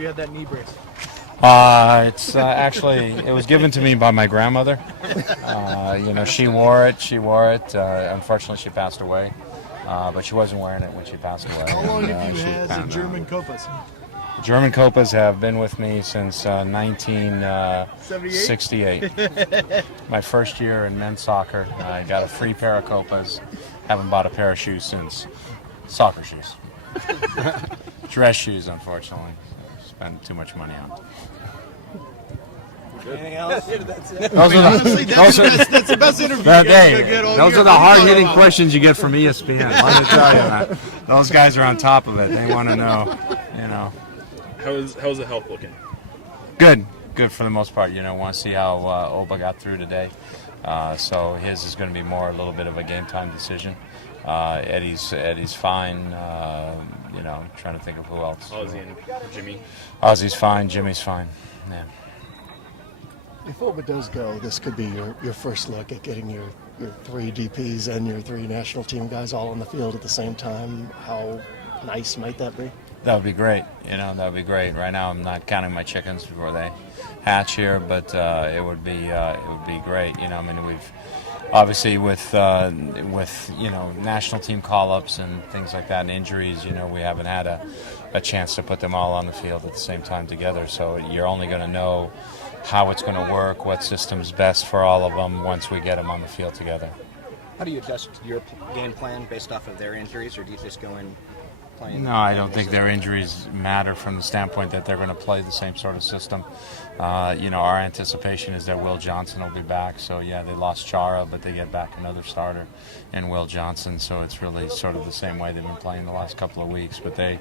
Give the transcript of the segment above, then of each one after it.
have you had that knee brace? It's actually, it was given to me by my grandmother. She wore it. Unfortunately, she passed away. But she wasn't wearing it when she passed away. How long have you had the German Copas? German Copas have been with me since 1968. My first year in men's soccer. I got a free pair of Copas. Haven't bought a pair of shoes since. Soccer shoes. Dress shoes, unfortunately. Spent too much money on. Anything else? That's the best interview you're going to get all Those year. are the hard-hitting questions you get from ESPN. Let me tell you, man. Those guys are on top of it. They want to know, How's the health looking? Good for the most part. Want to see how Oba got through today. So his is going to be more a little bit of a game time decision. Eddie's fine. Trying to think of who else. Ozzy and Jimmy. Ozzy's fine. Jimmy's fine. Yeah. If Oba does go, this could be your first look at getting your three DPs and your three national team guys all on the field at the same time. How nice might that be? That would be great. That would be great. Right now, I'm not counting my chickens before they hatch here, but it would be great. We've obviously with national team call-ups and things like that and injuries, we haven't had a chance to put them all on the field at the same time together. So you're only going to know how it's going to work, what system's best for all of them once we get them on the field together. How do you adjust your game plan based off of their injuries, or do you just go in playing? No, I don't think their injuries matter from the standpoint that they're going to play the same sort of system. Our anticipation is that Will Johnson will be back. So, yeah, they lost Chara, but they get back another starter in Will Johnson. So it's really sort of the same way they've been playing the last couple of weeks. But they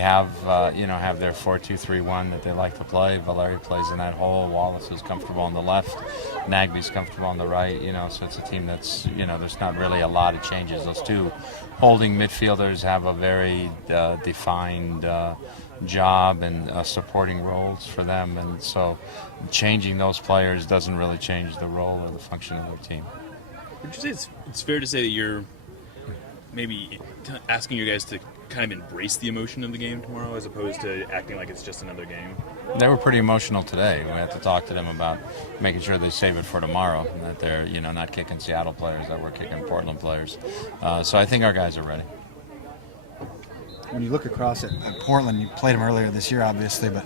have their 4-2-3-1 that they like to play. Valeri plays in that hole. Wallace is comfortable on the left. Nagby's comfortable on the right. So it's a team that's, there's not really a lot of changes. Those two holding midfielders have a very defined job and supporting roles for them, and so changing those players doesn't really change the role or the function of the team. Would you say it's fair to say that you're maybe asking your guys to kind of embrace the emotion of the game tomorrow as opposed to acting like it's just another game? They were pretty emotional today. We had to talk to them about making sure they save it for tomorrow, and that they're not kicking Seattle players, that we're kicking Portland players. So I think our guys are ready. When you look across at Portland, you played them earlier this year, obviously, but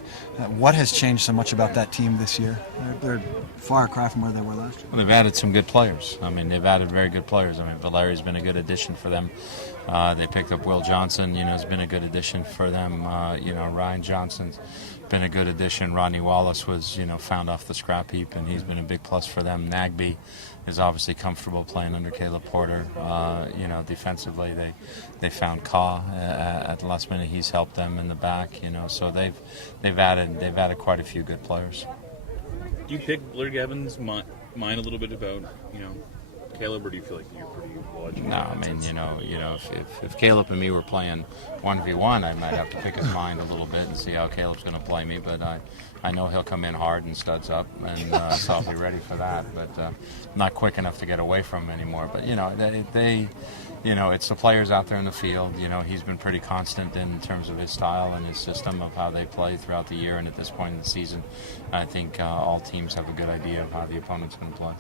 what has changed so much about that team this year? They're far cry from where they were last year. Well, they've added some good players. They've added very good players. Valeri's been a good addition for them. They picked up Will Johnson, has been a good addition for them. Ryan Johnson's been a good addition. Rodney Wallace was, found off the scrap heap, and he's been a big plus for them. Nagby is obviously comfortable playing under Caleb Porter. Defensively, they found Kaw at the last minute. He's helped them in the back. So they've added quite a few good players. Do you pick Blair Gavin's mind a little bit about Caleb, or do you feel like you're pretty watching? No, if Caleb and me were playing 1v1, I might have to pick his mind a little bit and see how Caleb's going to play me. But I know he'll come in hard and studs up, and so I'll be ready for that. But not quick enough to get away from him anymore. But it's the players out there in the field. He's been pretty constant in terms of his style and his system of how they play throughout the year. And at this point in the season, I think all teams have a good idea of how the opponent's going to play.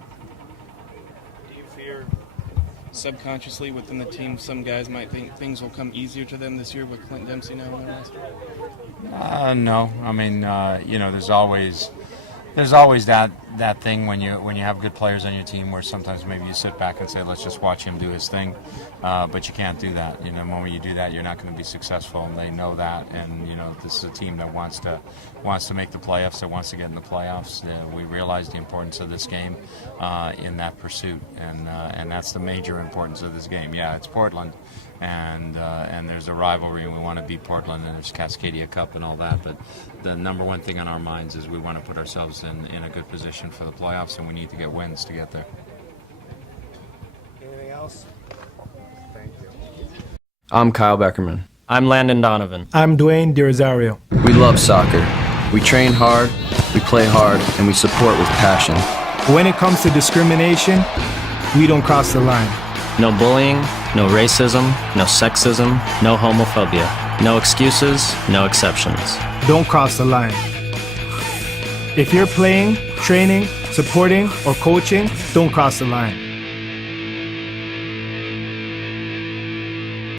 Subconsciously within the team, some guys might think things will come easier to them this year with Clint Dempsey now on the roster? No. There's always that thing when you have good players on your team where sometimes maybe you sit back and say, let's just watch him do his thing, but you can't do that. The moment you do that, you're not going to be successful, and they know that. And this is a team that wants to make the playoffs, that wants to get in the playoffs. We realize the importance of this game in that pursuit, and that's the major importance of this game. Yeah, it's Portland, and there's a rivalry, and we want to beat Portland, and there's Cascadia Cup and all that. But the number one thing on our minds is we want to put ourselves in a good position for the playoffs, and we need to get wins to get there. Anything else? Thank you. I'm Kyle Beckerman. I'm Landon Donovan. I'm Dwayne DiRosario. We love soccer. We train hard, we play hard, and we support with passion. When it comes to discrimination, we don't cross the line. No bullying, no racism, no sexism, no homophobia. No excuses, no exceptions. don't cross the line. If you're playing, training, supporting, or coaching, don't cross the line.